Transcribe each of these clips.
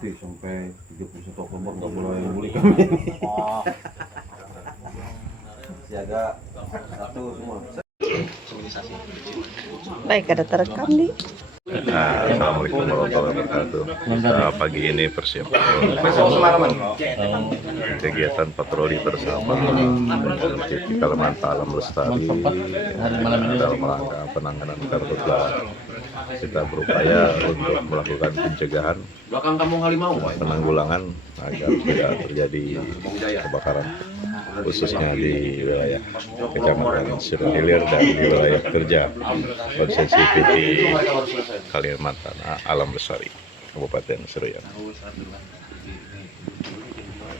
nanti sampai 31 Oktober nggak boleh beli kami. Oh, Siaga satu semua. Baik, ada terekam nih. Assalamualaikum warahmatullahi wabarakatuh. Pagi ini persiapan kegiatan patroli bersama di Kalimantan Alam Lestari dalam rangka penanganan karhutla. Kita berupaya untuk melakukan pencegahan, penanggulangan agar tidak terjadi kebakaran, khususnya di wilayah Kecamatan Seruyan Hilir dan di wilayah kerja konsesi PT Kalimantan Alam Lestari Kabupaten Seruyan.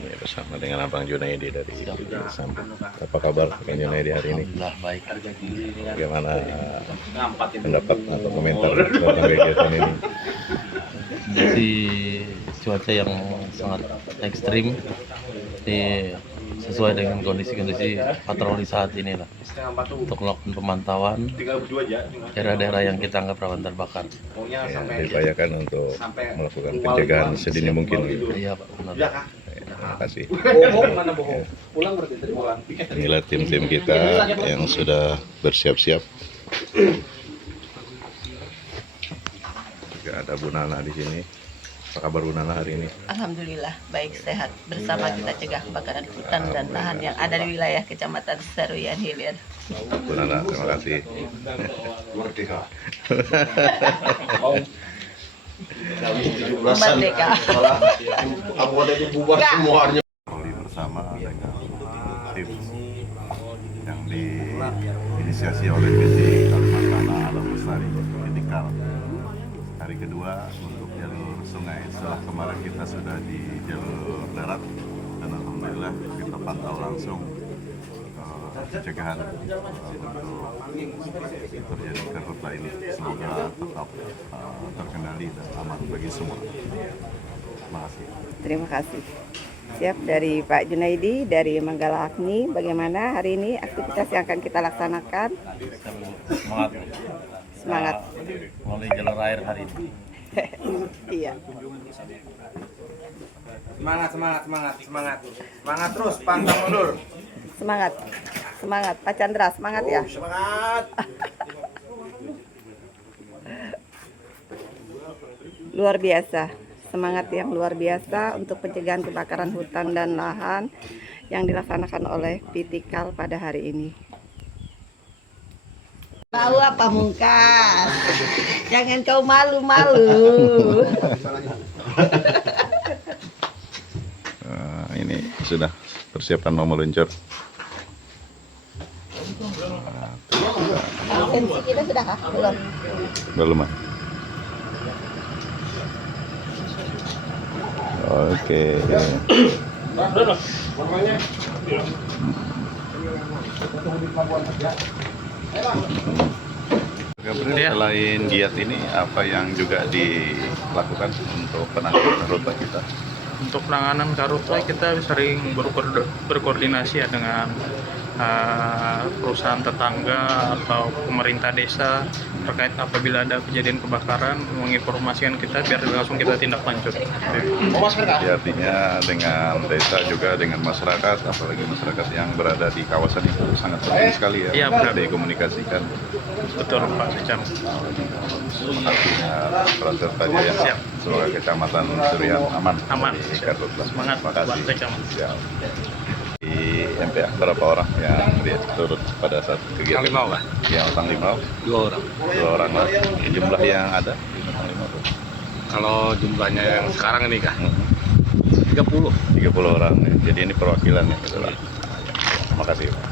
Ini bersama dengan Abang Junaidi dari Sambut. Apa kabar Bang Junaidi hari ini? alhamdulillah baik. Bagaimana pendapat atau komentar tentang kegiatan ini? Jadi cuaca yang sangat ekstrim, sesuai dengan kondisi patroli saat ini lah, untuk melakukan pemantauan daerah-daerah yang kita anggap rawan terbakar. Ya, diupayakan untuk melakukan pencegahan sedini mungkin. Iya Pak, benar. Terima kasih. Inilah tim-tim kita yang sudah bersiap-siap. Juga ada Bu Nana di sini. Apa kabar Bu Nana hari ini? Alhamdulillah baik sehat. Bersama kita cegah kebakaran hutan dan lahan yang ada di wilayah Kecamatan Seruyan Hilir. Bu Nana, terima kasih. Merdeka. Merdeka. Anggotanya bubar semuanya. Patroli bersama dengan tim yang diinisiasi oleh PT Kalimantan Alam Lestari Etikal. Hari kedua untuk jalur sungai. Setelah kemarin kita sudah di jalur darat dan alhamdulillah kita pantau langsung pencegahan untuk terjadi karhutla ini. Semoga tetap terkendali dan aman bagi semua. Terima kasih. Terima kasih. Siap dari Pak Junaidi dari Manggala Agni. Bagaimana hari ini aktivitas yang akan kita laksanakan? Semangat. Semangat. Melalui jalur air hari ini. Iya. Semangat terus, pantang mundur. Semangat. Semangat. Pak Chandra, semangat ya. Semangat. Luar biasa. Semangat yang luar biasa untuk pencegahan kebakaran hutan dan lahan yang dilaksanakan oleh PT Kal pada hari ini. Bau apa Mungkas? Jangan kau malu-malu. Ini sudah persiapan mau meluncur. Tensi kita sudah kah? Belum. Belum ah. Oke. Selain giat ini, apa yang juga dilakukan untuk penanganan karhutla kita? Untuk penanganan karhutla kita sering berkoordinasi ya dengan perusahaan tetangga atau pemerintah desa terkait apabila ada kejadian kebakaran, menginformasikan kita biar langsung kita tindak lanjut. Jadi artinya dengan desa juga dengan masyarakat, apalagi masyarakat yang berada di kawasan itu sangat penting sekali ya, Iya, benar. dikomunikasikan. Betul Pak Secam. Artinya proses tadi ya. Siap. Semoga Kecamatan Seruyan aman. Aman. Di karhutla. Semangat Terima Pak kasih. Secam. Siap. Di MPA berapa orang yang turut pada saat kegiatan? Limau, Pak. Yang Otang Limau? 2 orang. 2 orang lah. Jumlah yang ada di Otang Limau tuh? Kalau jumlahnya yang sekarang ini kah? 30 orang ya. Jadi ini perwakilan ya. Betul. Terima kasih Pak.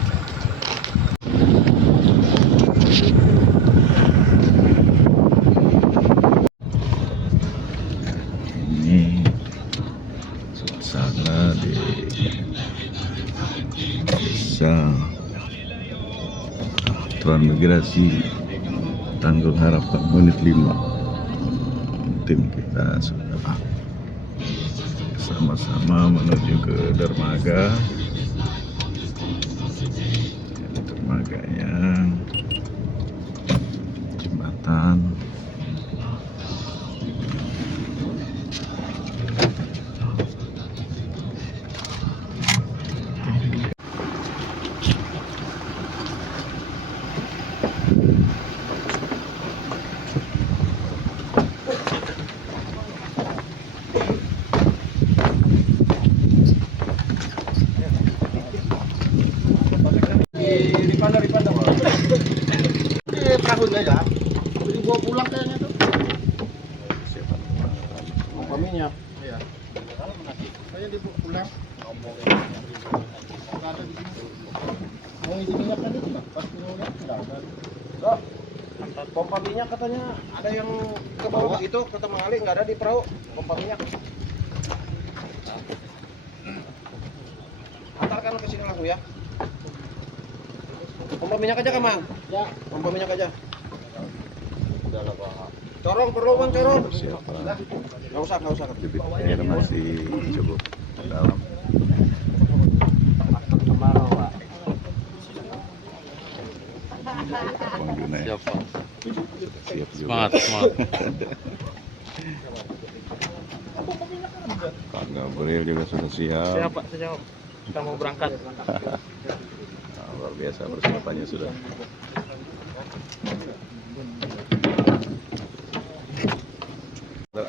Ini suasana di desa transmigrasi Tanggul Harapan unit 5. Tim kita sudah sama-sama menuju ke dermaga. Ini dermaganya, jembatan. deh ya. Jadi gua pulang kayaknya tuh. Pompa minyak. Iya. Saya dibawa pulang. Nggak ada di sini. Mau isi minyak tadi nggak? Pas minyak nggak ada. Kok? Pompa minyak katanya ada yang ke bawah itu kata Mang Ali nggak ada di perahu pompa minyak. Antarkan ke sini langsung ya. Pompa minyak aja kan, Mang? Ya. Pompa minyak aja. Udah lah, Pak. Corong perlu, Bang, corong. Nggak usah. Debit air masih cukup dalam. Bang Junai Siap, Pak. siap juga. Semangat. Kang Gabriel juga sudah siap. Siap Pak, sejauh kita mau berangkat. Nah, luar biasa persiapannya sudah.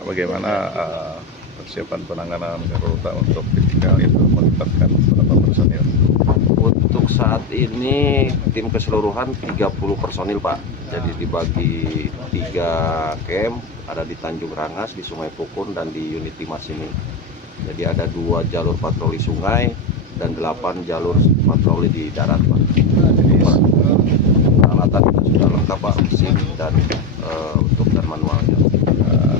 Bagaimana persiapan penanganan karhutla untuk ketika itu melibatkan berapa personil? Untuk saat ini tim keseluruhan 30 personil Pak. Jadi dibagi 3 camp, ada di Tanjung Rangas, di Sungai Pukun, dan di unit Timas ini. Jadi ada 2 jalur patroli sungai dan 8 jalur patroli di darat Pak. Jadi peralatan kita sudah lengkap Pak, mesin dan untuk dan manualnya.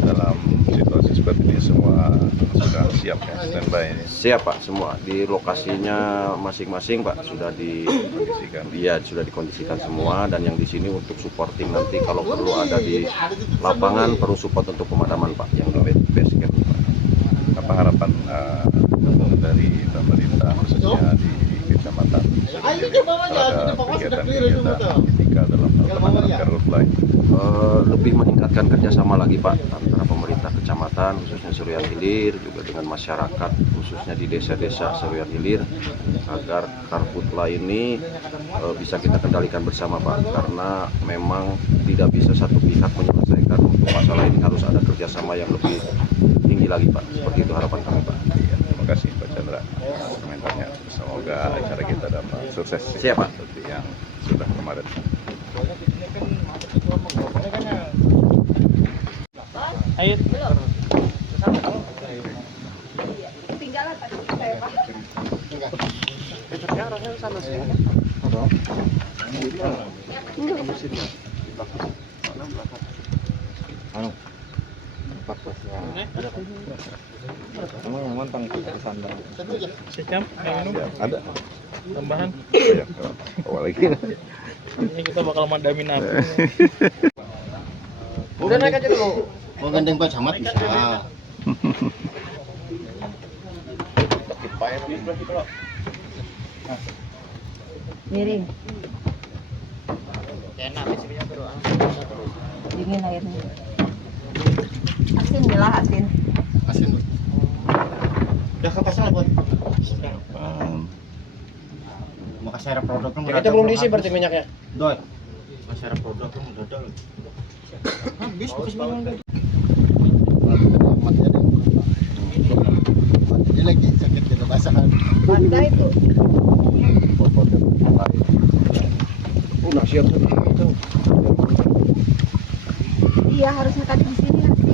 Dalam situasi seperti ini semua sudah siap ya, standby ini. Siap Pak, semua di lokasinya masing-masing Pak sudah Kondisikan. Iya, sudah dikondisikan semua, dan yang di sini untuk supporting nanti kalau perlu ada di lapangan, perlu support untuk pemadaman Pak yang di base camp Pak. Apa harapan dari pemerintah khususnya di kecamatan terhadap kegiatan-kegiatan ketika dalam penanganan karhutla ini? Lebih meningkatkan kerjasama lagi Pak antara pemerintah kecamatan khususnya Seruyan Hilir juga dengan masyarakat khususnya di desa-desa Seruyan Hilir agar karhutla ini bisa kita kendalikan bersama Pak, karena memang tidak bisa satu pihak menyelesaikan untuk masalah ini, harus ada kerjasama yang lebih tinggi lagi Pak. Seperti itu harapan kami Pak. Ya, terima kasih Pak Chandra komentarnya. Semoga acara kita dapat sukses Siap, Pak. seperti yang sudah kemarin. Ayo. Tinggalan tadi saya Pak. Siap, yang minum Ada. tambahan. Ya, awal lagi. Ini kita bakal madamin api. Udah naik aja dulu. Mau gandeng Pak Camat bisa. Miring. Dingin airnya. Asin jelas asin. Asin, Bu. Udah ke pasar, Bu. Makasih ada produk kan. Kita belum diisi berarti minyaknya. Doi. Makasih ada produk kan udah. Habis minyak. Dia lagi sakit di basahan. Banda itu. Nasi yang itu. Iya harusnya tadi di sini nanti.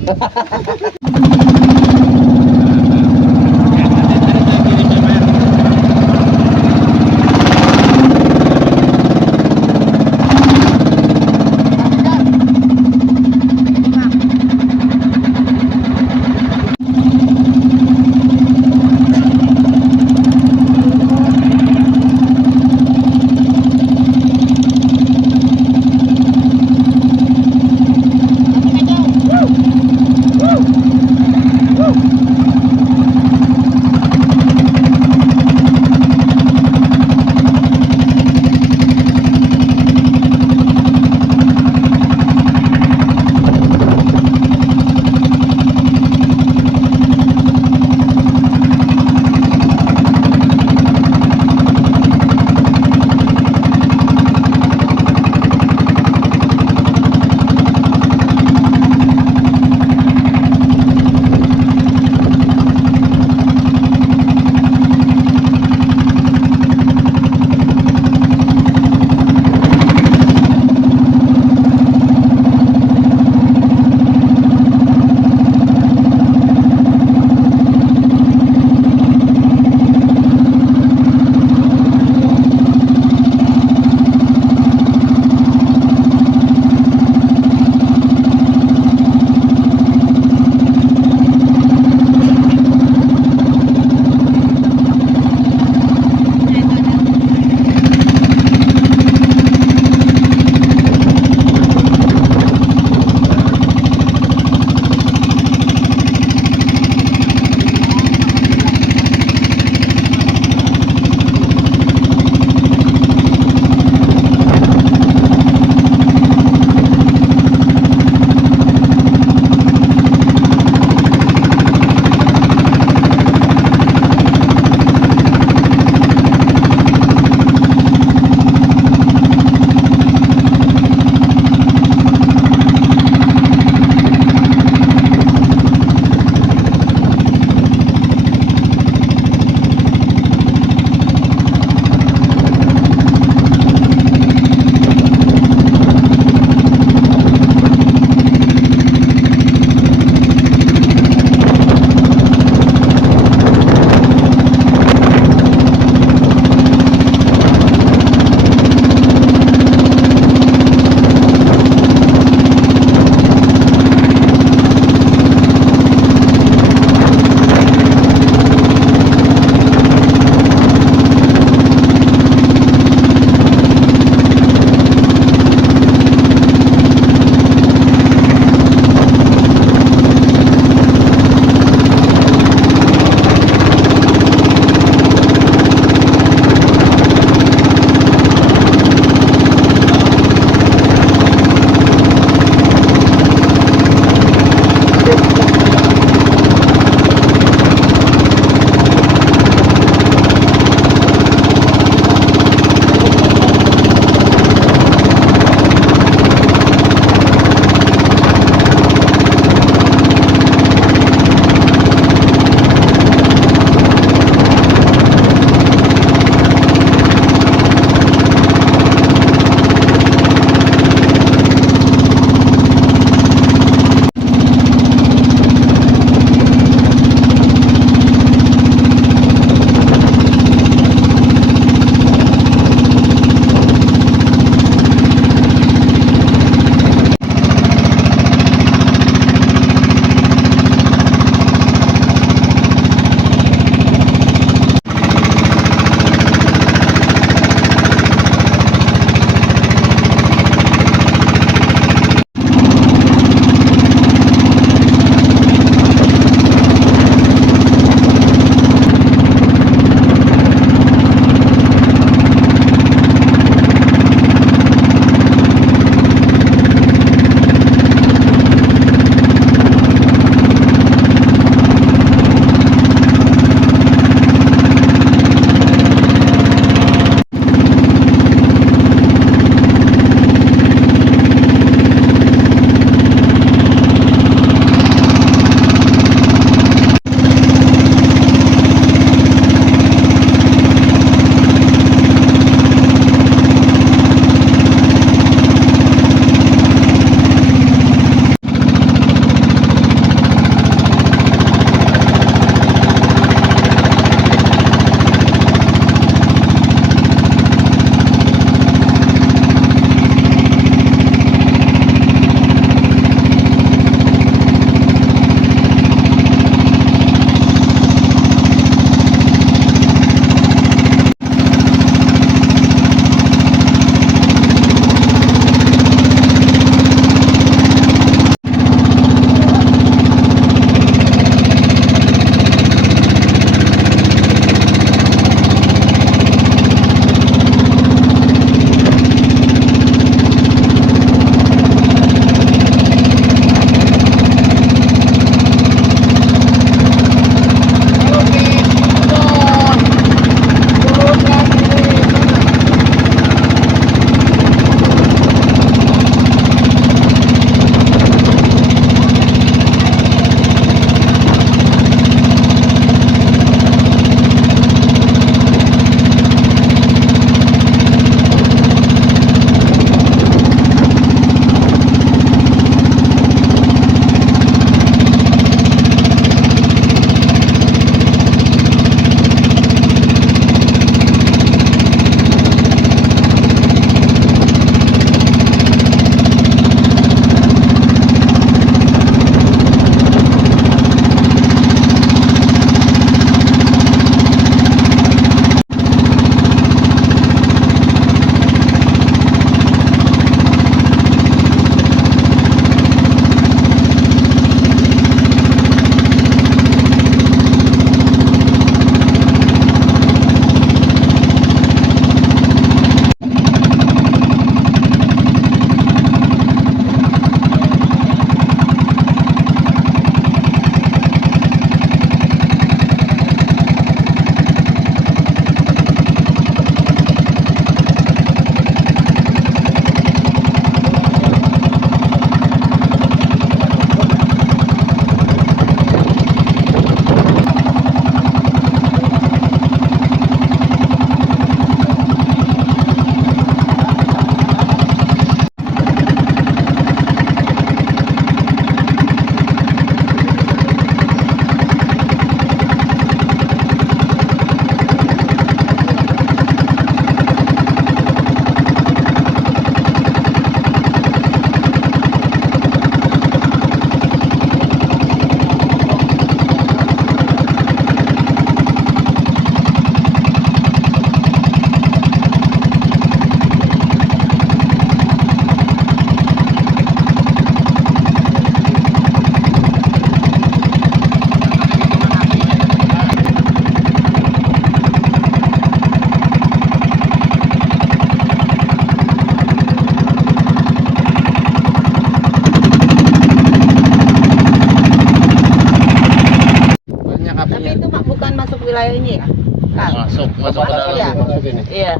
masuk ini. Iya.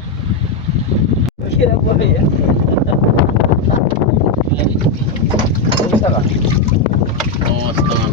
Kira buaya. Bisa nggak? Oh, setengah.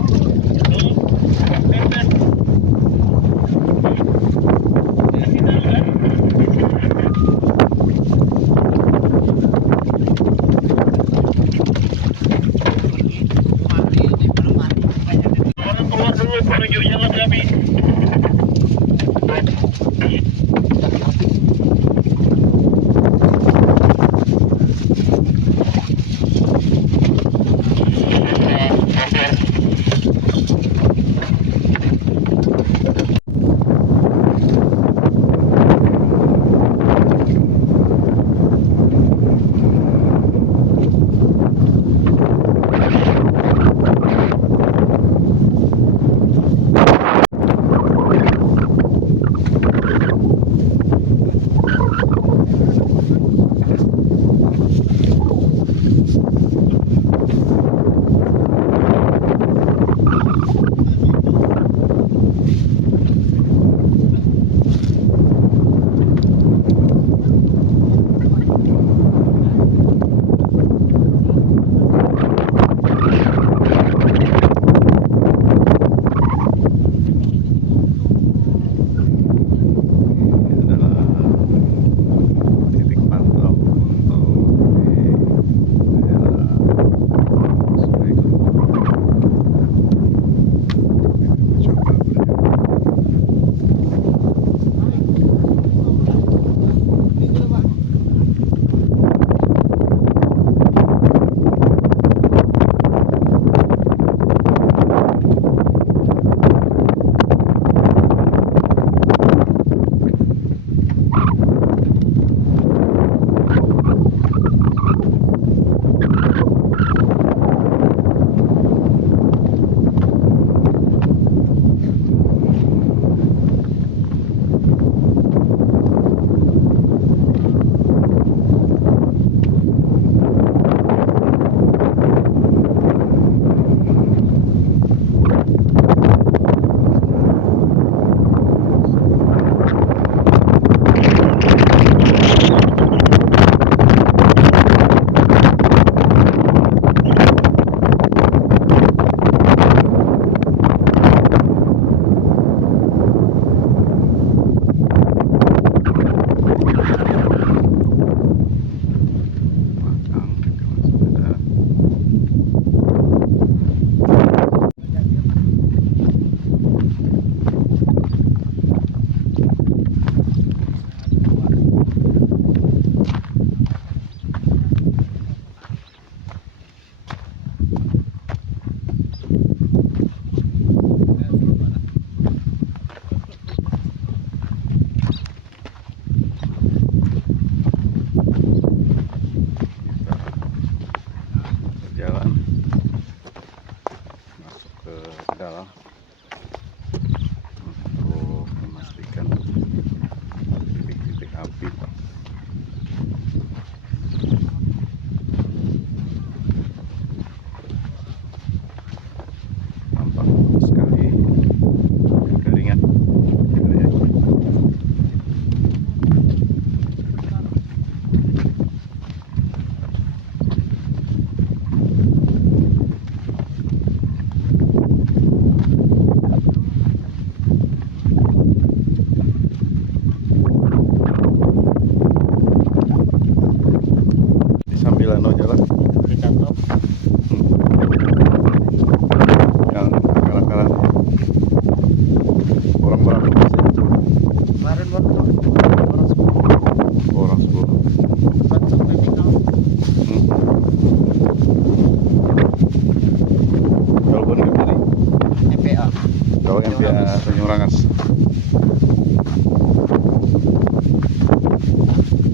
Tanjung Rangas.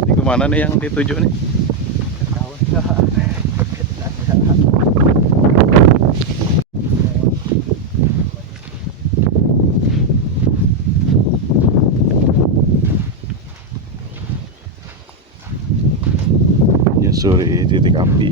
Ini kemana nih yang dituju nih? Menyusuri titik api.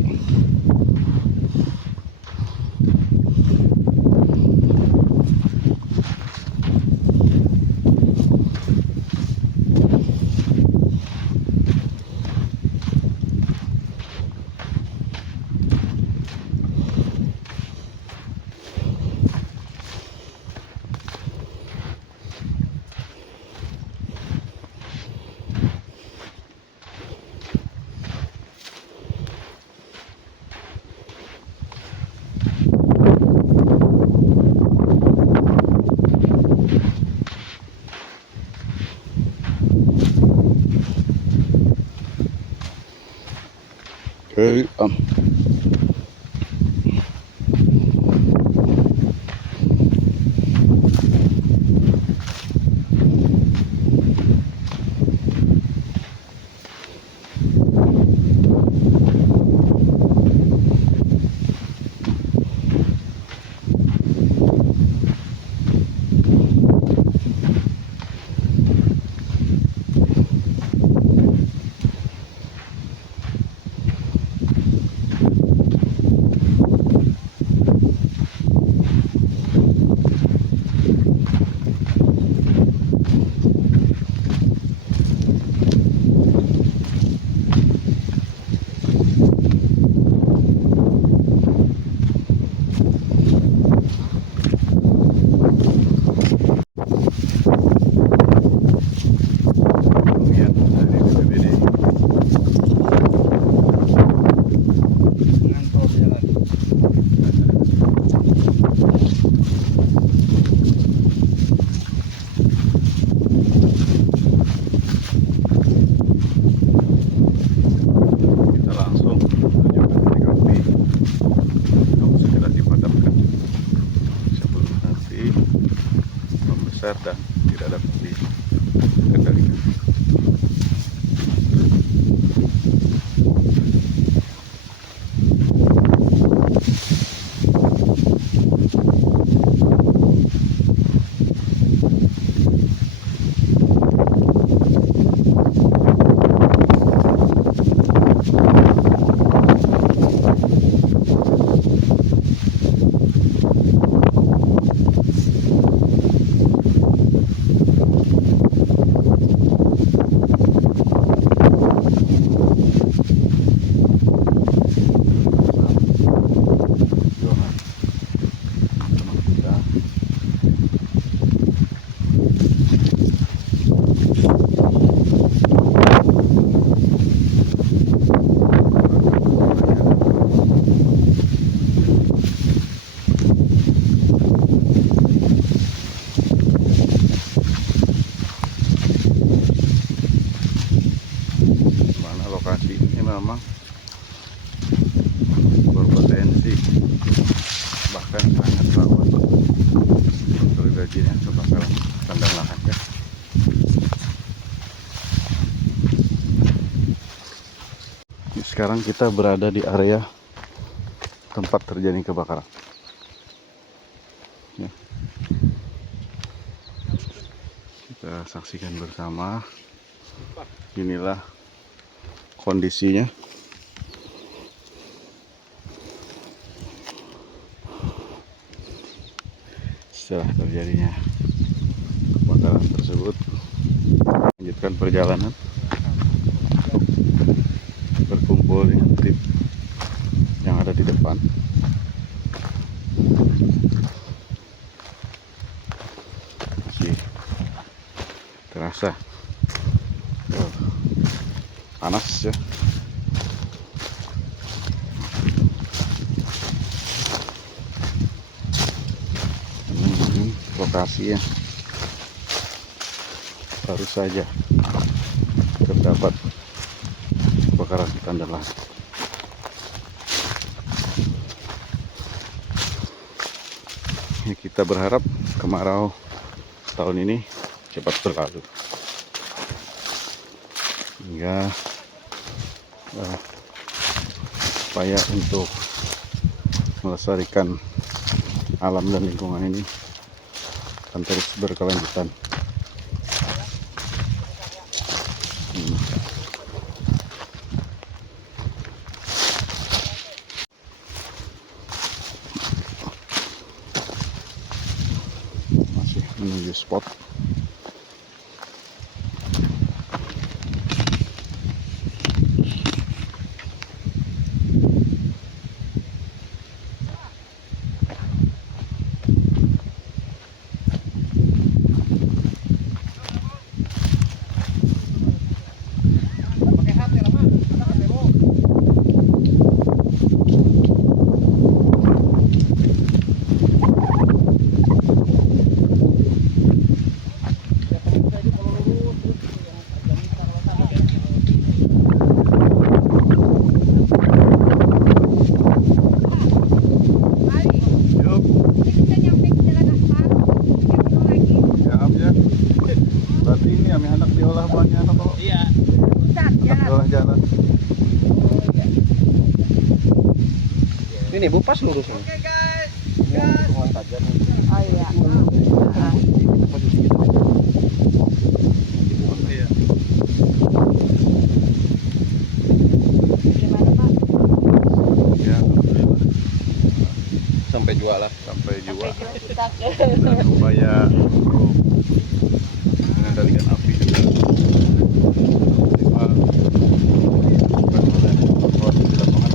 Kemudian dari BPBD. Kita langsung menuju ke titik api untuk segera dipadamkan sebelum nanti membesar dan tidak dapat dikendalikan. Mana lokasi ini memang berpotensi bahkan sangat rawan untuk terjadinya kebakaran kandang lahan ya. Sekarang kita berada di area tempat terjadi kebakaran. Ya. Kita saksikan bersama. Inilah kondisinya. Setelah terjadinya kebakaran tersebut, lanjutkan perjalanan berkumpul dengan tim yang ada di depan. Masih terasa panas ya. Ini lokasi yang baru saja terdapat kebakaran hutan dan lahan. Ini kita berharap kemarau tahun ini cepat berlalu hingga upaya untuk melestarikan alam dan lingkungan ini akan terus berkelanjutan. Masih menuju spot. sebelah jalan. Ini Bu pas lurus ini. Oke guys. Hitungan tajam. Oh iya. Posisi kita. Iya. Gimana Pak? Ya, alhamdulillah. Sampai jual lah. Sampai jiwa Kita ke dan upaya untuk mengendalikan api juga optimal dilakukan oleh proses di lapangan.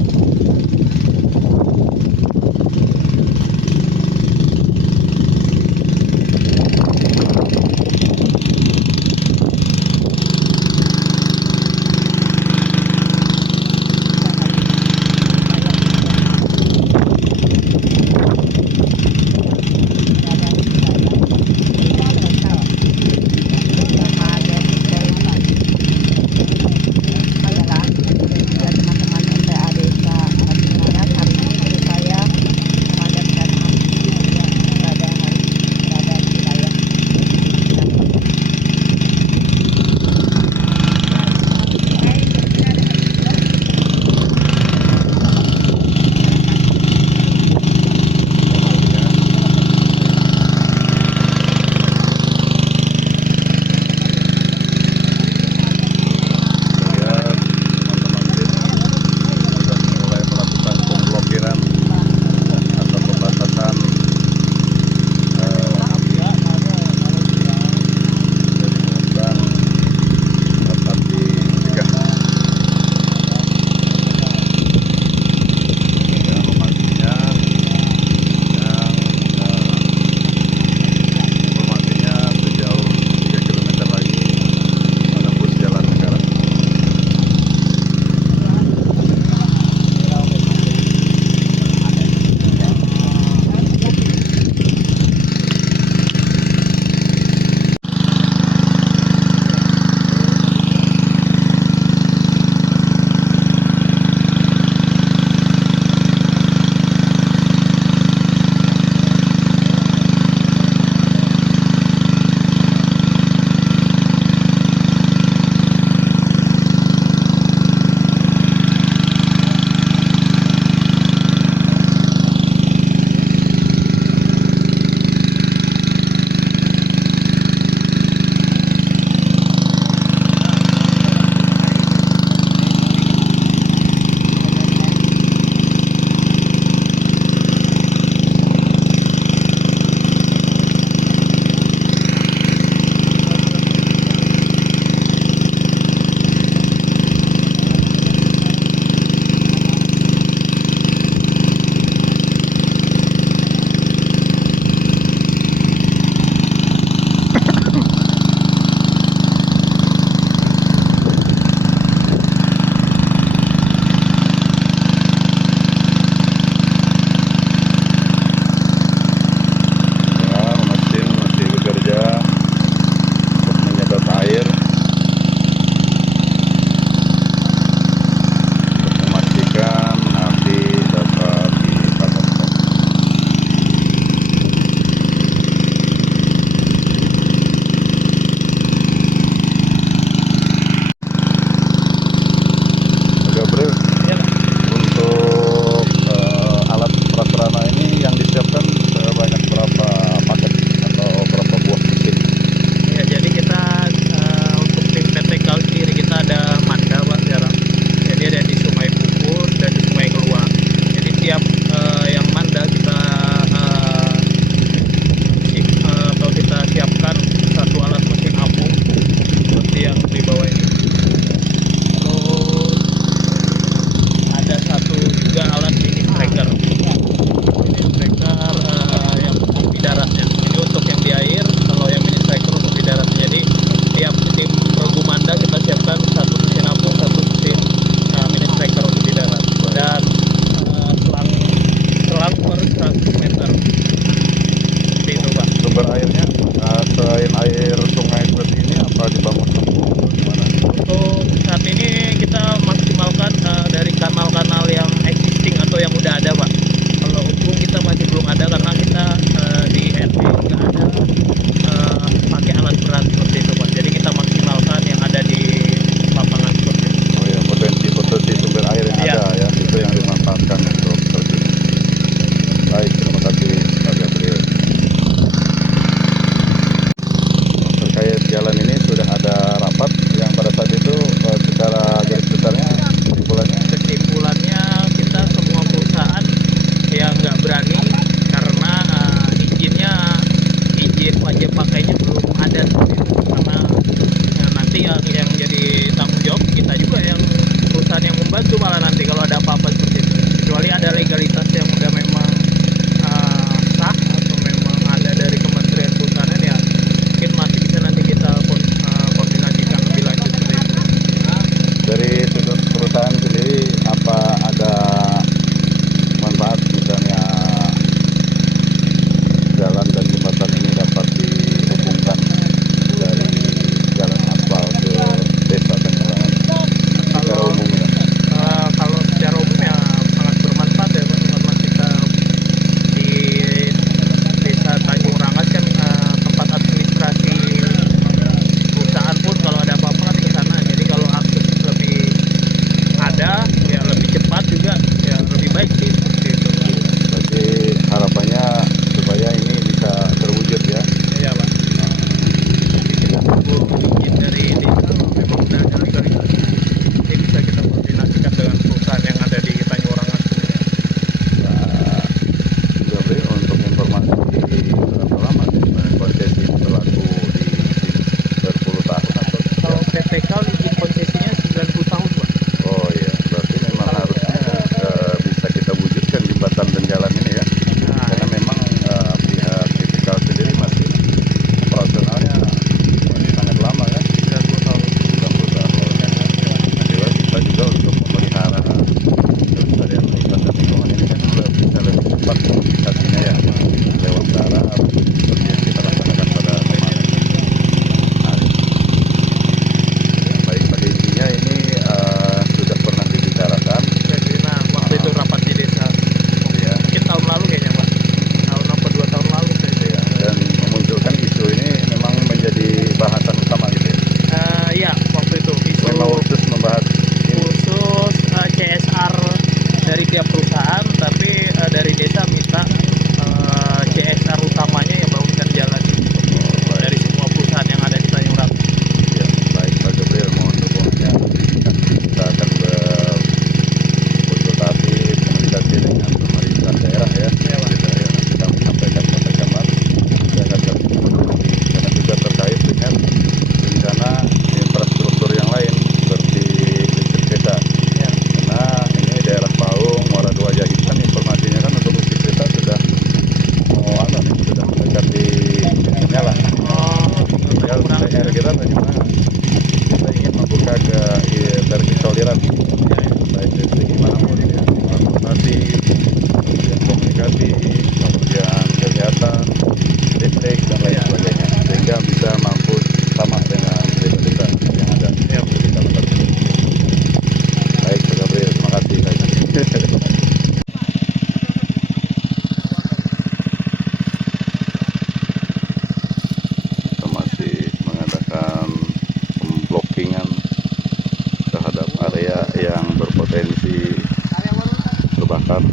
terbakar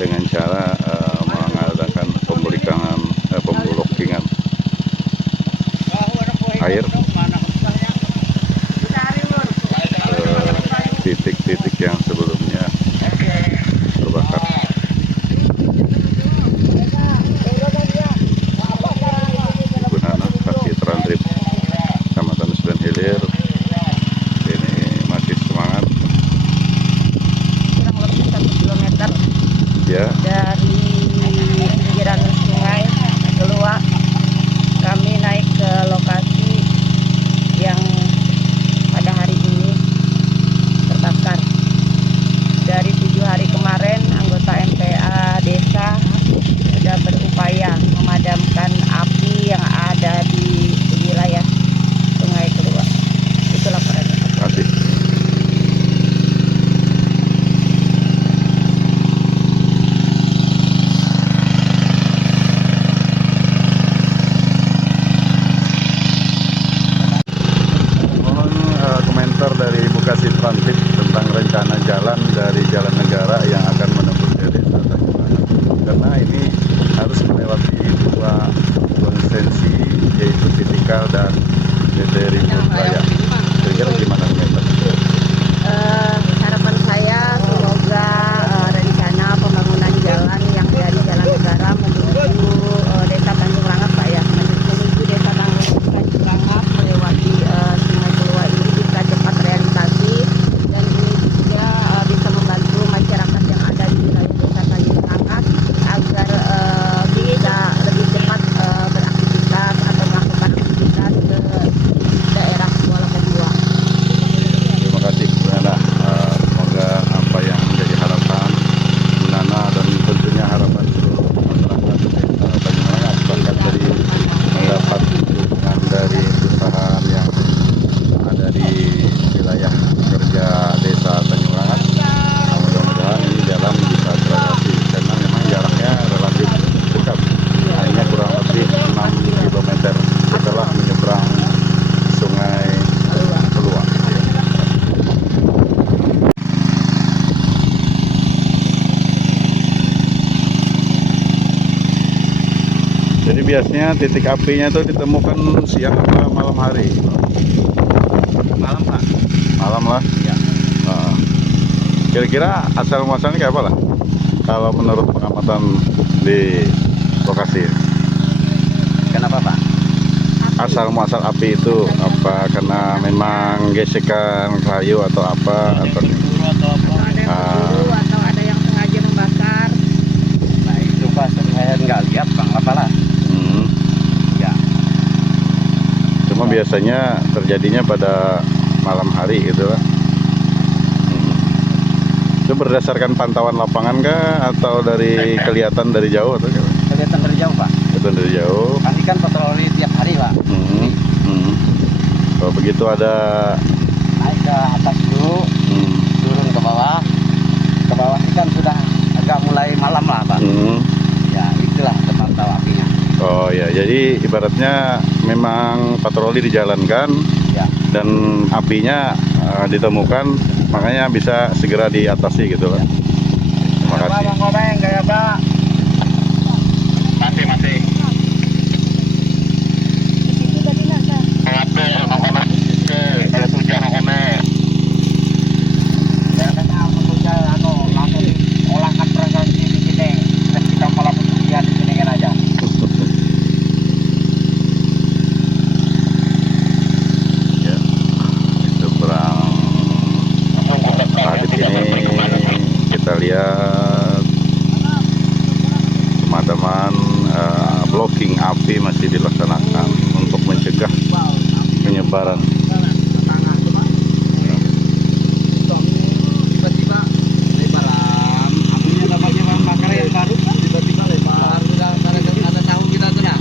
dengan cara mengadakan pemblokingan air titik-titik yang sebelumnya terbakar. Gunana kaki Trandrip Kecamatan Sembilan Hilir ini masih semangat kurang lebih 1 kilometer ya. dari pinggiran sungai keluar. Kami naik ke lokasi yang pada hari ini terbakar. Dari 7 hari kemarin anggota MTA desa sudah berupaya memadamkan api yang ada di wilayah sungai keluar. Itu laporannya. Terima kasih. Mohon komentar dari Bekasi Transit tentang rencana jalan dari Jalan Negara yang akan menembus ke Desa Tanjungan. Karena ini harus melewati dua konsensi yaitu Pitikal dan Desa Rimbo Raya. Kira-kira gimana komentar? Harapan saya semoga rencana pembangunan jalan yang dari Jalan Negara menuju Desa Tanjung Rangas, Pak, ya, menuju Desa Tanjung Rangas melewati Sungai Keluar ini bisa cepat realisasi, dan ini juga bisa membantu masyarakat yang ada di wilayah Desa Tanjung Rangas agar bisa lebih cepat beraktivitas atau melakukan aktivitas ke daerah Kuala Kedua. Terima kasih Bu Nana. Semoga apa yang menjadi harapan Bu Nana dan tentunya harapan seluruh masyarakat Desa Tanjung Rangas bahkan dari mendapat dukungan dari perusahaan yang ada di wilayah kerja Desa Tanjung Rangas. Mudah-mudahan ini jalan bisa terrealisasi karena memang jaraknya relatif dekat, hanya kurang lebih 6 km setelah menyeberang Sungai Keluar. Jadi biasanya titik apinya itu ditemukan siang apa malam hari? Malam, Pak. Malam lah. Iya. Kira-kira asal muasalnya kayak apa lah? Kalau menurut pengamatan di lokasi, Kenapa, Pak? asal muasal api itu apa karena memang gesekan kayu atau apa atau Ada yang berburu atau ada yang sengaja membakar. Nah, itu Pak, saya nggak lihat, Bang. Apalah. Hmm. Ya. Cuma biasanya terjadinya pada malam hari gitu lah. Itu berdasarkan pantauan lapangan kah atau dari kelihatan dari jauh atau gimana? Kelihatan dari jauh, Pak. Kelihatan dari jauh. Kami kan patroli tiap hari, Pak. Kalau begitu ada Naik ke atas dulu, turun ke bawah. Ke bawah ini kan sudah agak mulai malam lah, Pak. Ya, itulah terpantau apinya. Oh ya, jadi ibaratnya memang patroli dijalankan Ya. dan apinya ditemukan, makanya bisa segera diatasi gitu lah. Terima kasih. Bang Komeng, gaya Pak. Masih. Ya, seberang Radit ini kita lihat pemadaman blocking api masih dilaksanakan untuk mencegah penyebaran. Tiba-tiba lebaran, apinya namanya bahan bakar yang baru, tiba-tiba lebar, sudah ada tahu kita tuh ya.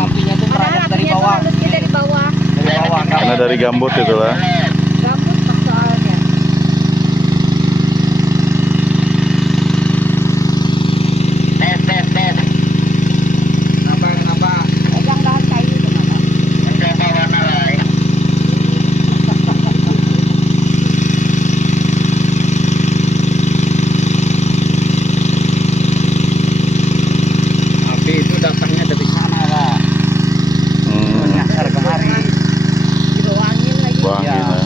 Apinya tuh merayap dari bawah. Dari bawah. Dari bawah. Karena dari gambut itulah. Gambut Pak, soalnya. Kenapa? Pegang bahan kayu kenapa? Bawah angin ya.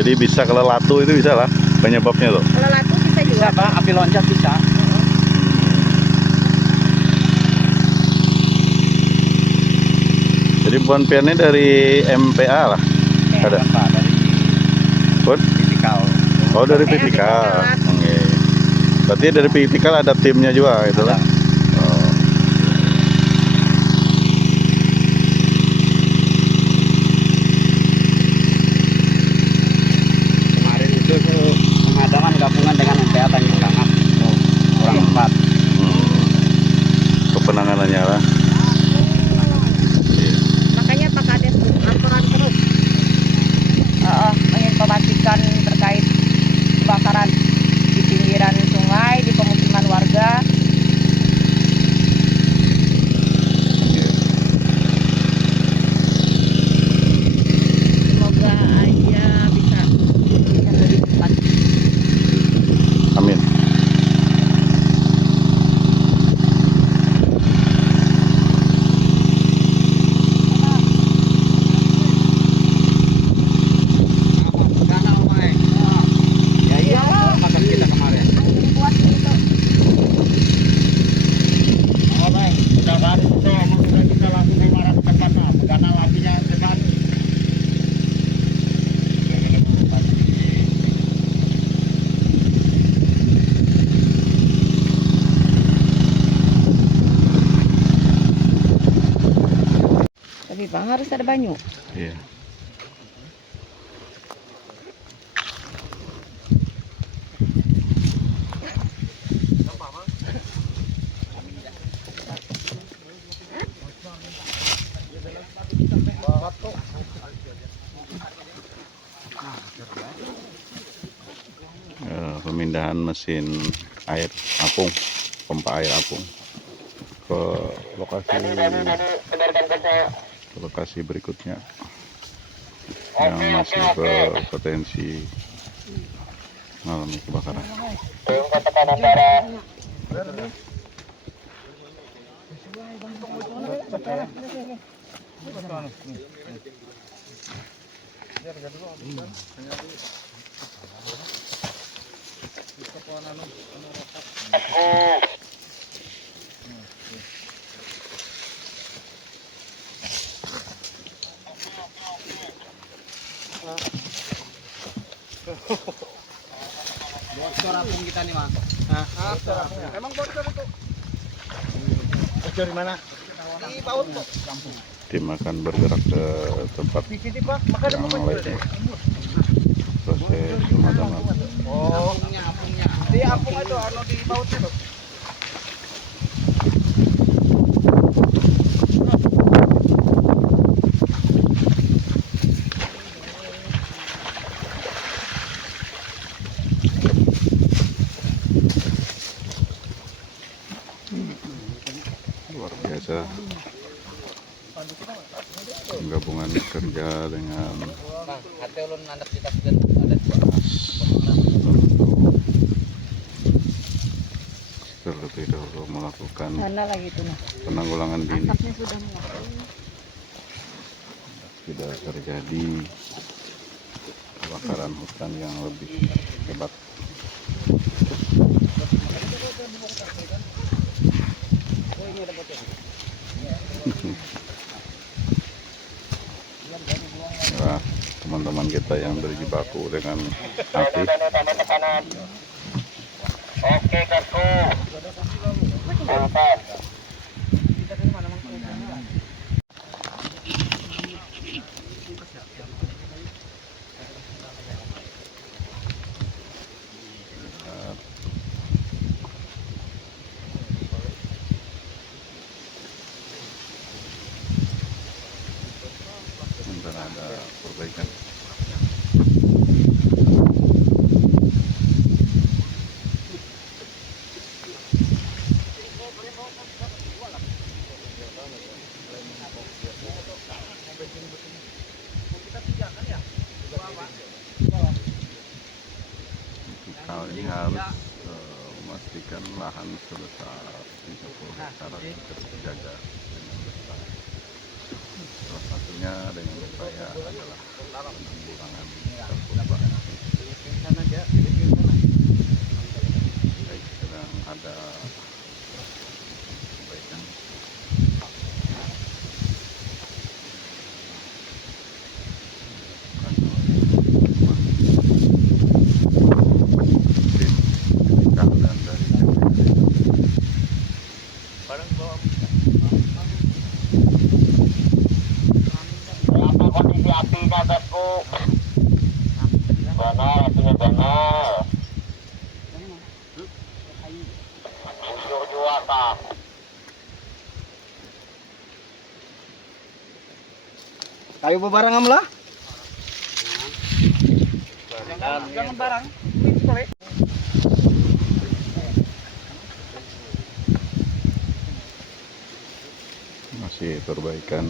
Jadi bisa kelelatu itu bisa lah penyebabnya tuh. Kelelatu bisa juga. Bisa Pak, api loncat bisa. Jadi bukan piannya dari MPA lah. Ada. Pak, dari Bukan? Pitikal. Oh dari MPA Pitikal. Pitikal. Oke. Berarti dari Pitikal ada timnya juga gitu kan? Oh. Kemarin itu pemadaman gabungan dengan MPA Tanjung Rangas. Orang 4. Kepenanganannya lah. Iya. Makanya Pak Kades laporan terus menginformasikan terkait kebakaran di pinggiran sungai, di pemukiman warga. Semoga aja bisa lebih cepat. Amin. Ya iyalah, makan kita kemarin. Buat gitu. Oh, baik. Udah baru itu emang udah kita langsung marah ke tempatnya. Karena apinya tekan. Tapi Bang harus ada banyu. Iya. Pemindahan mesin air apung, pompa air apung ke lokasi berikutnya yang masih berpotensi mengalami kebakaran. Bocor apung kita nih, Mas. Emang bocor itu? Bocor di mana? Di baut tuh. Tim akan bergerak ke tempat Di sini, Pak. Makanya yang mau bocor. lainnya. Proses pemadaman. Oh, apungnya. Di apung itu anu di bautnya tuh. Luar biasa penggabungan kerja dengan terlebih dahulu melakukan Mana lagi tuh nah. penanggulangan dini Asapnya sudah mulai. tidak terjadi kebakaran hutan yang lebih hebat. Nah, teman-teman kita yang berjibaku dengan api. Oke, Kasku. Sementara ada perbaikan. Hal ini harus memastikan lahan sebesar 30 hektar terjaga dengan lestari. Salah satunya dengan upaya adalah penanggulangan narkoba. Baik, sedang ada perbaikan. Tim dan dari Apa kondisi apinya, Bosku? Benar, apinya benar. Bujur juga, Kak. Kayu bebarang am lah. Jangan barang. masih perbaikan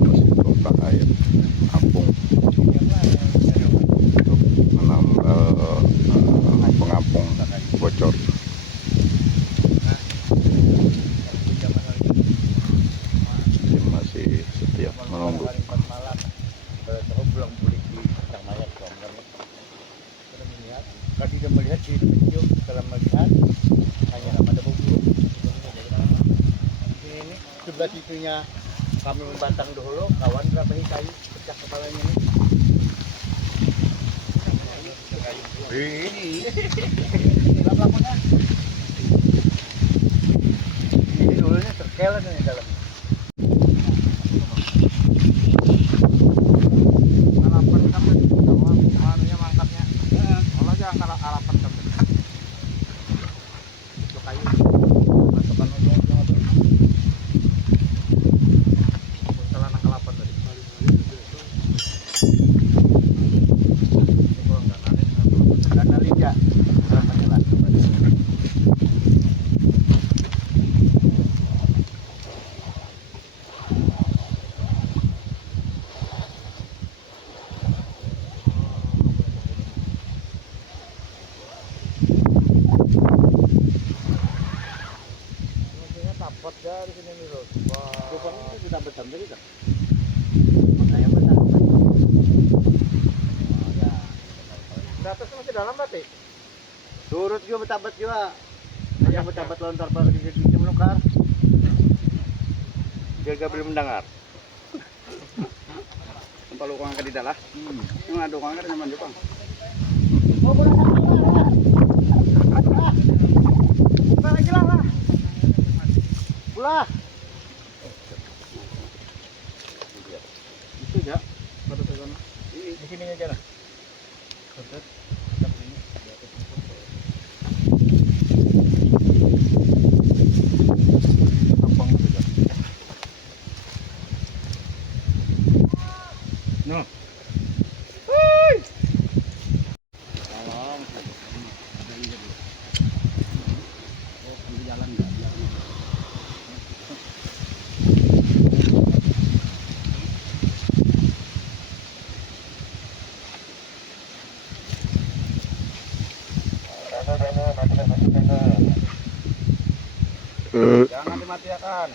masih pompa air apung untuk menambal pengapung bocor. Tim masih setia menunggu. Tadi dia melihat di video, setelah melihat hanya ada bau burung. Ini sebelah situnya kami membantang dulu, kawan rapahi kayu pecah kepalanya ini. Ini lapangannya. Ini dulunya terkelan di dalam. Alapan kamu, anunya mangkapnya. Kalau aja angkat alapan kamu. Itu kayu. Masukan untuk salah nangkal alapan tadi. Dan nalinja. Dapat dari sini nih loh. Rupanya itu sudah betam tadi kan? Makanya betam. Di atas masih dalam berarti? Turut juga betabat juga. Yang betabat lontar pada di sini menukar. Dia gak boleh mendengar. Tempat lu angkat di dalam. Yang ada angkat nyaman juga. Oh, boleh buka lagi lah. Pulah. Itu aja. Pada sana. Di sini aja lah. No. Jangan dimatikan.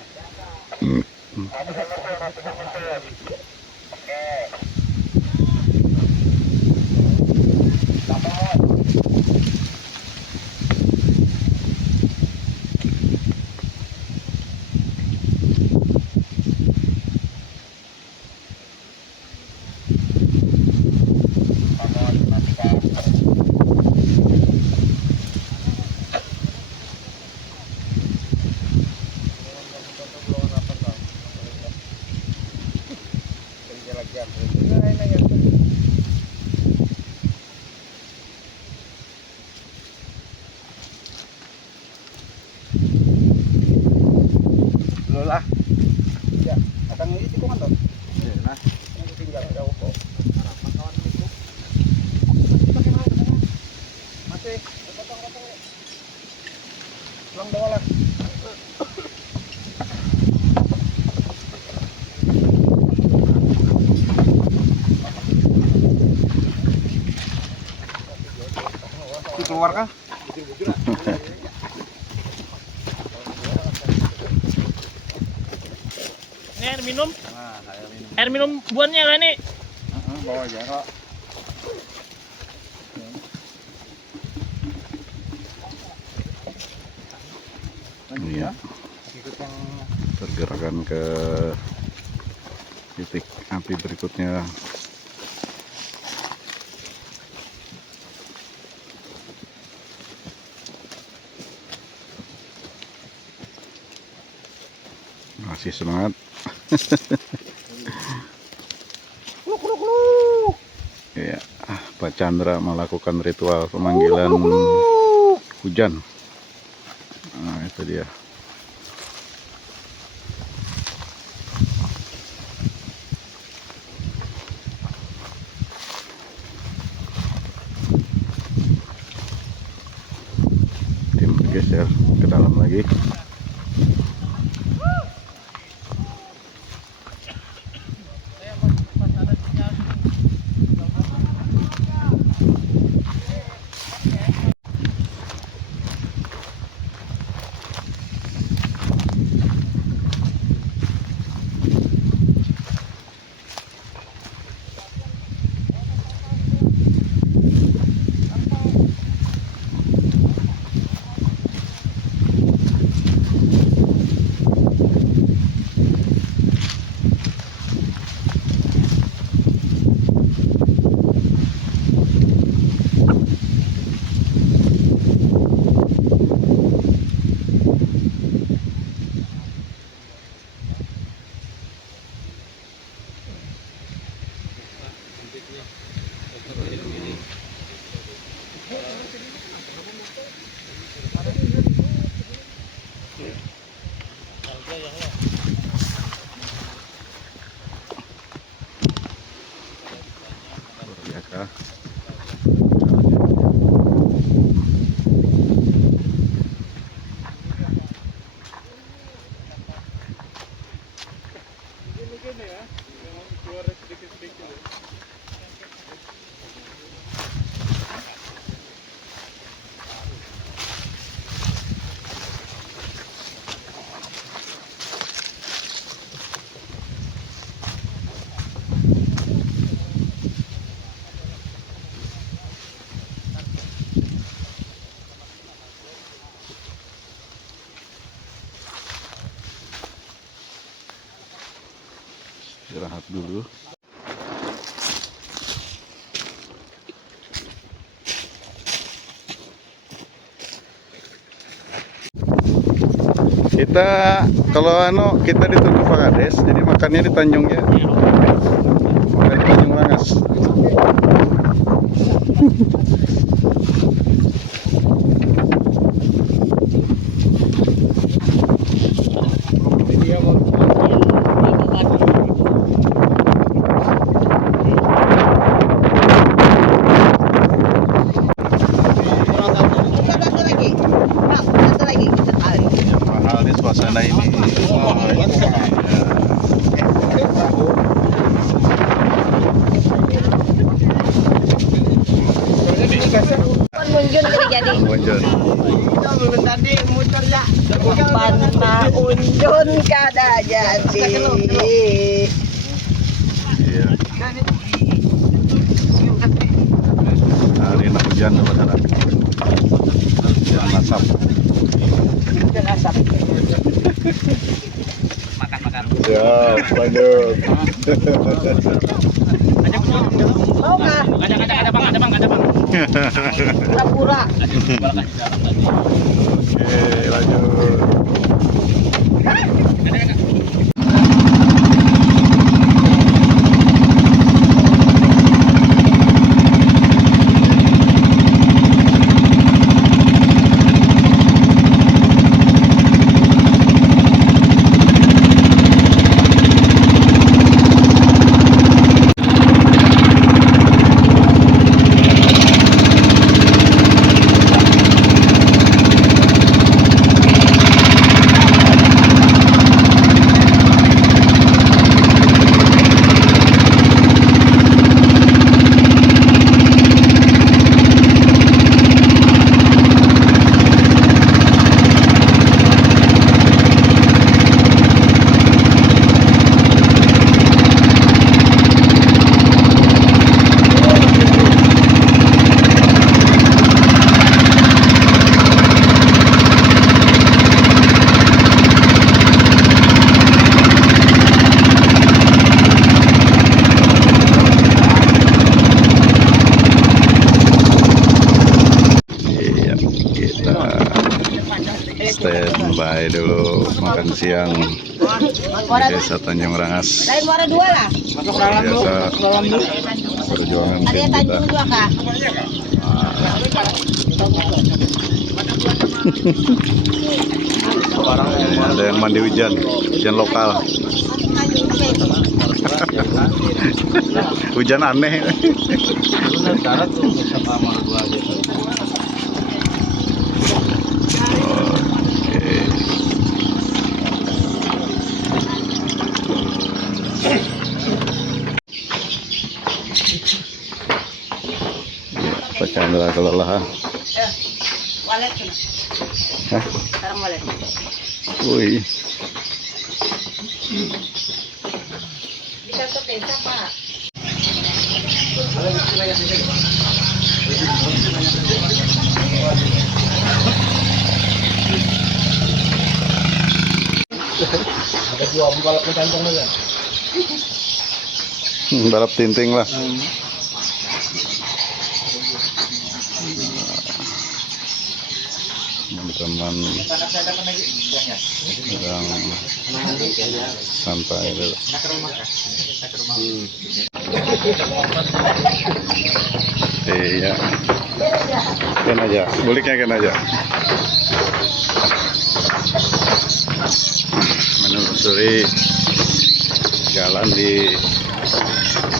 Lola. Ya, akan ini tikungan toh. Nah, ini tinggal jauh kok. Harapan kawan itu. Masih pakai mau sana. Masih, potong-potong. Pulang bawa lah. Keluar kah? Ini air minum. Air minum buannya lah nih. Bawa aja kok. Ini ya, pergerakan ke titik api berikutnya. Masih semangat. Ya, Pak Chandra melakukan ritual pemanggilan hujan. Nah, itu dia. Tim bergeser ke dalam lagi. Biasa. Istirahat dulu. Kita kalau kita ditutup Pak Kades, jadi makannya di Tanjungnya. Makan di Tanjung Rangas. Yang mahal nih suasana ini. Munjun kali jadi. Munjun. Panna unjun kada jadi. Iya. Hari ini hujan teman-teman. Hujan asap. Makan-makan. Ya, lanjut. Mau nggak? Ada bang. Pura-pura. Oke, lanjut. santai dulu makan siang di Desa Tanjung Rangas. Lain muara dua lah. Biasa perjuangan Ada tim yang kita. Tanjung dua kak. Ini ada yang mandi hujan, hujan lokal. Hujan aneh. Oke. Pak Chandra kelelahan. Walet sana. Hah? Sekarang walet. Wih. Di kantor desa pak. Balap tinting lah. Teman-teman sedang santai dulu. Iya. Kan aja, buliknya kan aja. Menelusuri jalan di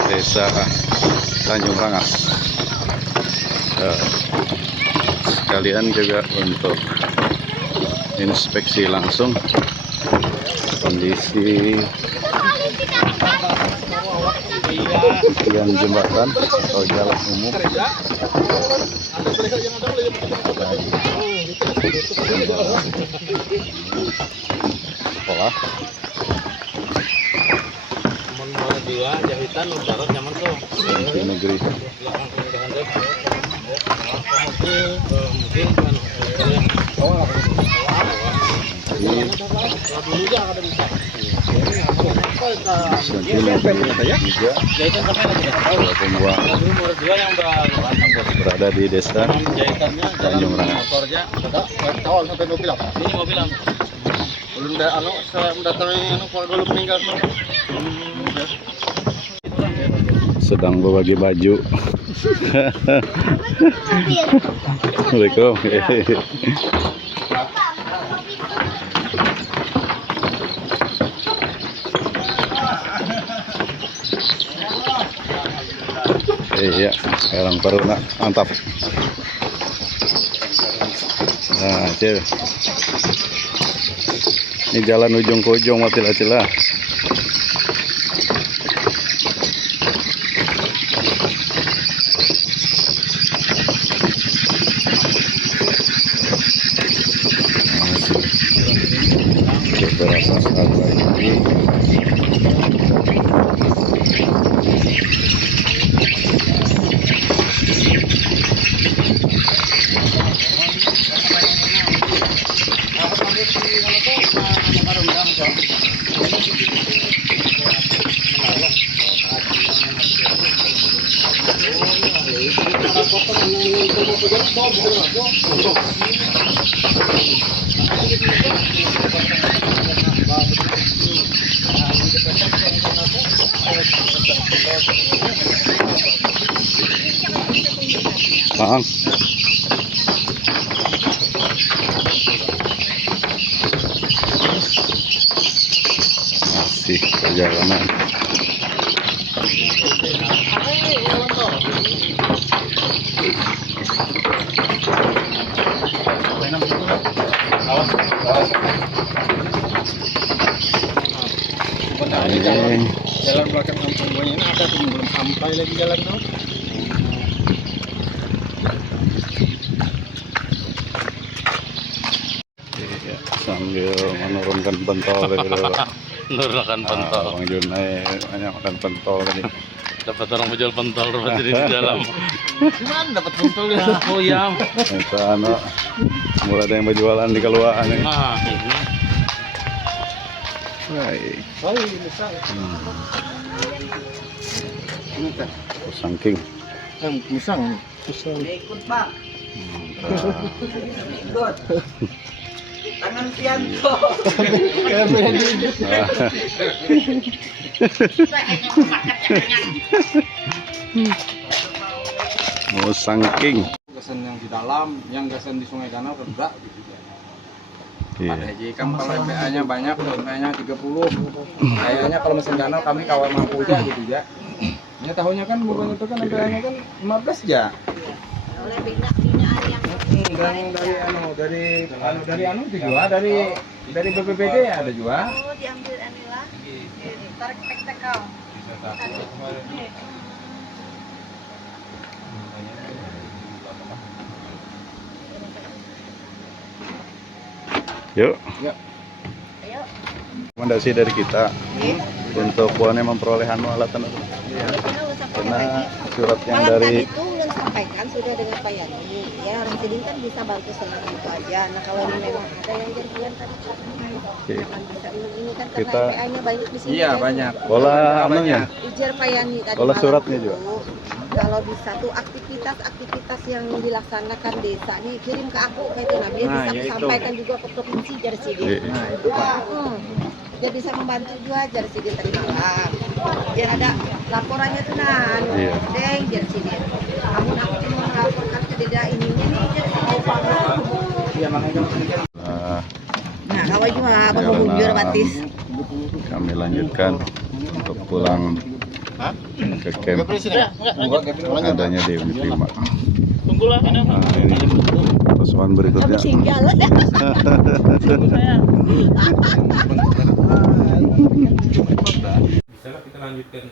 Desa Tanjung Rangas. Sekalian juga untuk inspeksi langsung kondisi bagian jembatan atau jalan umum. Sekolah. Di negeri. Berada di Desa Tanjung Rangas. Sedang berbagi baju. Assalamualaikum. Iya, sekarang baru nak mantap. Nah, cil. Ini jalan ujung ke ujung mati lah celah. Beberapa saat lagi. Maaf. Masih perjalanan. Ini jalan belakang kampung gue ini ada tuh belum sampai lagi jalan tuh. iya, sambil menurunkan pentol tadi dulu. Menurunkan pentol. Bang Junai hanya makan pentol tadi. Dapat orang menjual pentol berarti di dalam. Gimana dapat pentol ya? Oh iya. Itu mulai ada yang berjualan di keluar nih. Nah, Baik. Oh ini besar. Sangking. Musang. Ikut pak. Mantap. Ikut. Tangan Pianto. Musang King. Gasan yang di dalam, yang gasan di Sungai Danau kedua gitu ya. Iya. Ada ikan kalau MPA-nya banyak, MPA-nya 30. Kayaknya kalau mesin danau kami kawal mampu aja gitu ya. Ya tahunya kan bukan itu kan MPA-nya kan 15 ya. Oleh bina-binaan yang Dari anu itu juga dari BPBD ada juga. oh diambil anilah. Tarik tek-tek kau. Yuk, Ayo. rekomendasi dari kita untuk buahnya memperoleh anu alatan itu. Karena surat yang Malam dari tadi itu ulun sampaikan sudah dengan Pak Yani. Ya orang Sidin kan bisa bantu selama itu aja. Nah kalau ini memang ada yang jadian tadi jangan bisa ini kan karena Kita- MPA-nya banyak di sini. Iya kan. banyak. bola anunya, Ujar Pak Yani tadi bola malam suratnya itu, juga. kalau bisa tuh aktivitas yang dilaksanakan desa nih kirim ke aku kayak itu nah biar Nah, bisa ya itu. sampaikan juga ke provinsi dari sini. Iya. Nah, itu Pak. Dia bisa membantu juga dari sini tadi malam. Biar ada laporannya tuh nah, anu, Iya. deng dari sini. Kamu aku mau melaporkan ke deda ininya nih dari sini. Iya makanya kan Nah, kawai juga abang mau biar batis. Kami lanjutkan untuk pulang ke camp adanya di Unit 5. Tunggulah ini. Nah, ini pasukan berikutnya. Tinggal. Bisa lah kita lanjutkan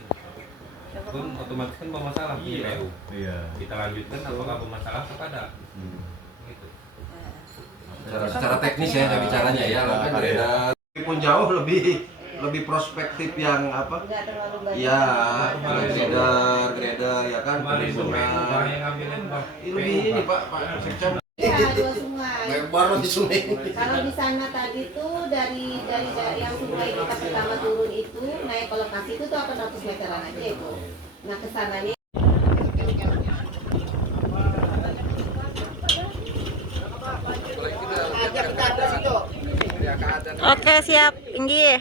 pun otomatis kan bermasalah di PU. Iya. Kita lanjutkan apakah bermasalah kepada gitu. Secara teknis ya bicaranya ya, kan beda. Pun jauh lebih prospektif yang apa? Enggak terlalu banyak. Ya, grader ya kan, Kemarin itu perhimpunan. yang ngambilin Pak. Ini Pak Sekcam. Iya, dua sungai. Baru di sungai. Kalau di sana tadi tuh dari yang sungai kita pertama turun itu naik ke lokasi itu tuh 800 meteran aja itu. Nah ke sananya Oke siap, Inggi.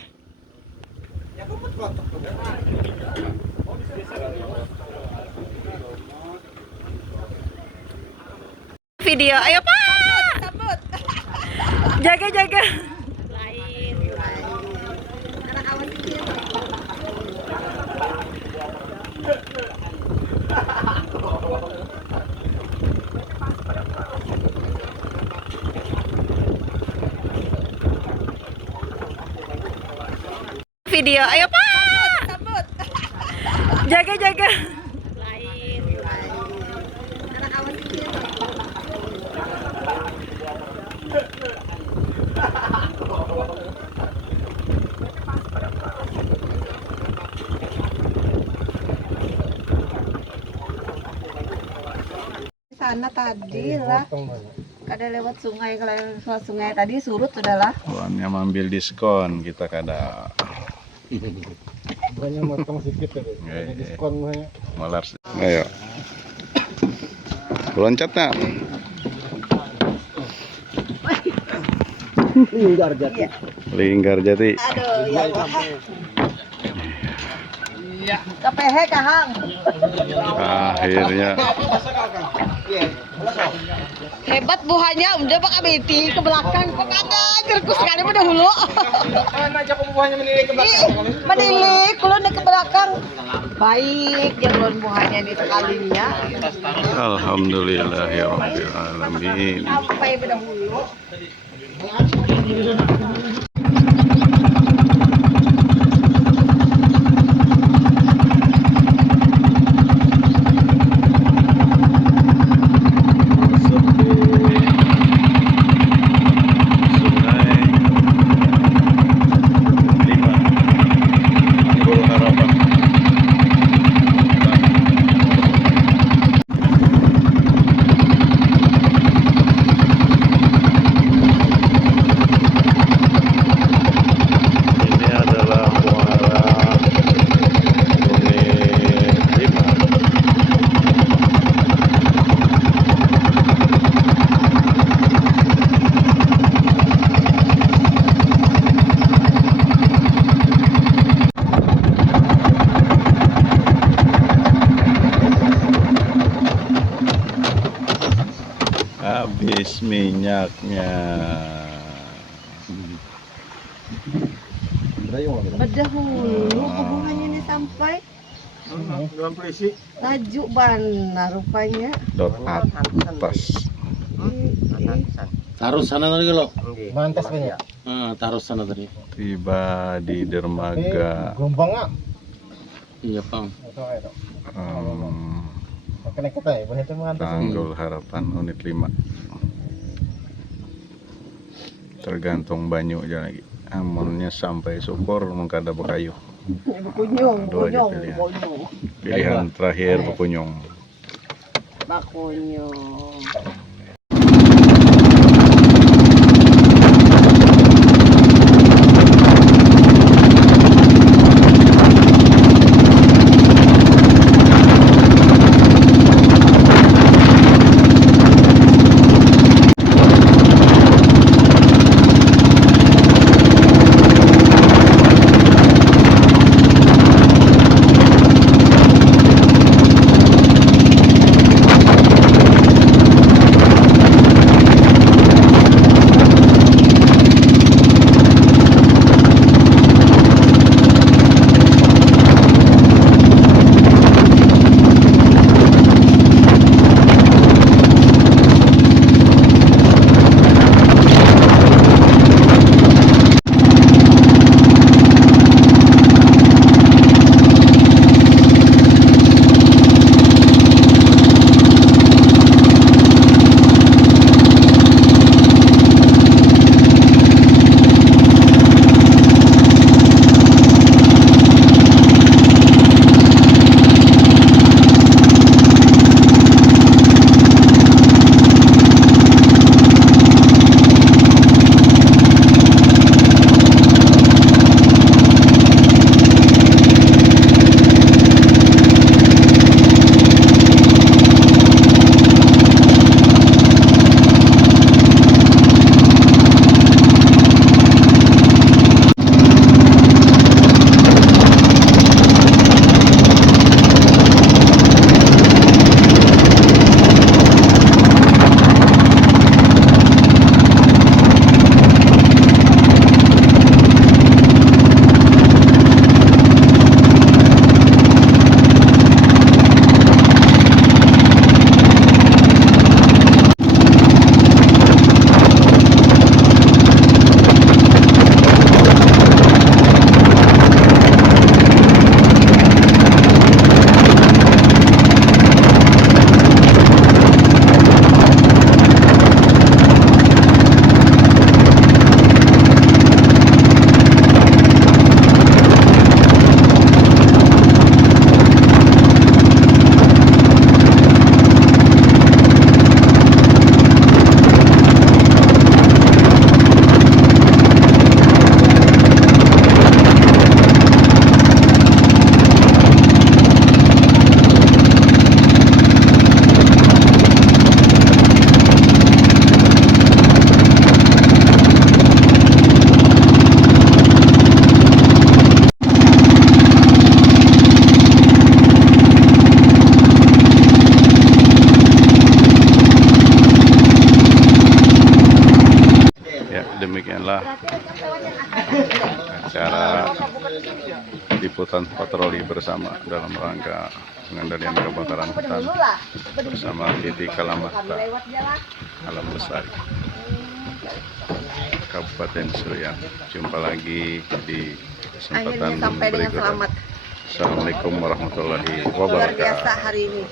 Video, ayo Pak. Jaga. Lain. Anak awan kecil. Video, ayo Pak. Jaga. Lain. Anak awan kecil. Sana tadi lah ada lewat sungai, kalau lewat sungai tadi surut sudahlah. Buahnya mengambil diskon kita kada. banyak motong sedikit ya. Iya. Diskon banyak. Malar. Ayo. Loncat nak. Linggar jati. Linggar jati. Aduh, ya Allah. Kepehe kahang. Akhirnya Hebat buahnya, udah pakai beti ke belakang kok ada jerkus sekali pada hulu. Kan aja buahnya menilik ke belakang. Menilik, kulon ke belakang. Baik, ya kulon buahnya ini sekalinya. alhamdulillahirabbil alamin. Sampai pada hulu. Habis minyaknya. Berdahulu hubungannya ini sampai tajuk mana rupanya. Dot atas. Taruh sana tadi kalau. Mantas banyak. Taruh sana tadi. Tiba di dermaga Iya, Bang. Tanggul Harapan unit 5. Tergantung banyu aja lagi. Amunnya sampai Sukor mengkada bekayu. Bakunyong, Dua aja pilihan terakhir Bakunyong. Bakunyong. Demikianlah acara liputan patroli bersama dalam rangka pengendalian kebakaran hutan bersama Titi Kalamata Alam Lestari Kabupaten Seruyan. Jumpa lagi di kesempatan Sampai dengan berikutnya. selamat. Assalamualaikum warahmatullahi Luar biasa wabarakatuh. hari ini.